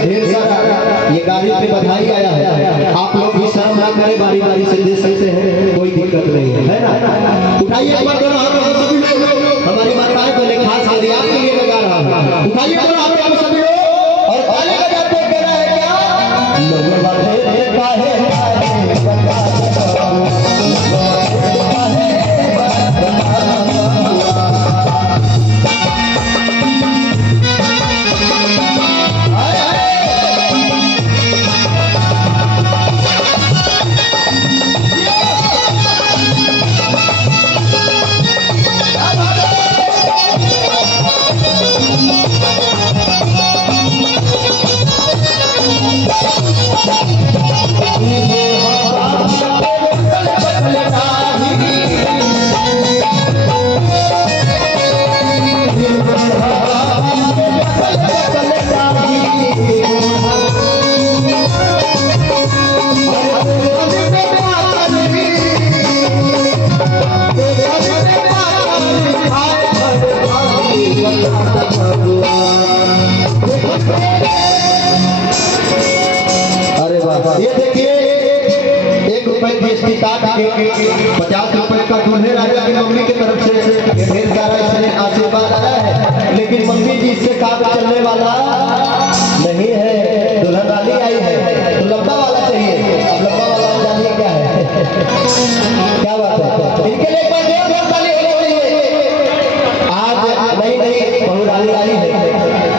ढेर सारा ये गाड़ी पे बधाई आया है। आप लोग भी शर्म ना करें, बारी बारी से दे सकते हैं, कोई दिक्कत नहीं है ना। उठाइए एक बार दोनों हाथ हम सभी लोग, हमारी माताएं पहले खास कर आपके लिए लगा रहा हूं। उठाइए दोनों हाथ हम सभी लोग और ताली बजाते कह रहा है क्या लोगों बातें काहे ये देखिए 1 रुपए की काट के 50 रुपए का दूल्हे राजा की मम्मी की तरफ से ढेर सारा इसमें आशीर्वाद आया है। लेकिन मम्मी जी इससे काम चलने वाला नहीं है, दुल्हन वाली आई है तो लंबा वाला चाहिए। अब लंबा वाला जानिए क्या है क्या बात है। इनके लिए एक बार जोरदार ताली होनी चाहिए। आज नई नई बहू रानी आई है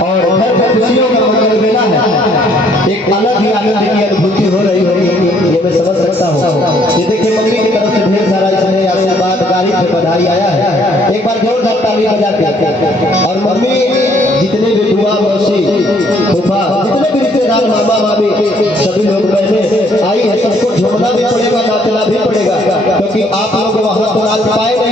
और घर में खुशियों का मंगल मेला है। एक अलग ही आनंद की अनुभूति हो रही होगी, ये मैं समझ सकता हूँ। ये देखिए मम्मी की तरफ से ढेर सारा इसमें आशीर्वाद गाड़ी पे बधाई आया है। एक बार जोरदार ताली बजाते और मम्मी जितने भी बुआ मौसी फूफा जितने भी रिश्तेदार मामा मामी सभी लोग बहने आई है, सबको झूमना भी पड़ेगा, नाचना भी पड़ेगा, क्योंकि आप लोग वहाँ तो नाच पाए नहीं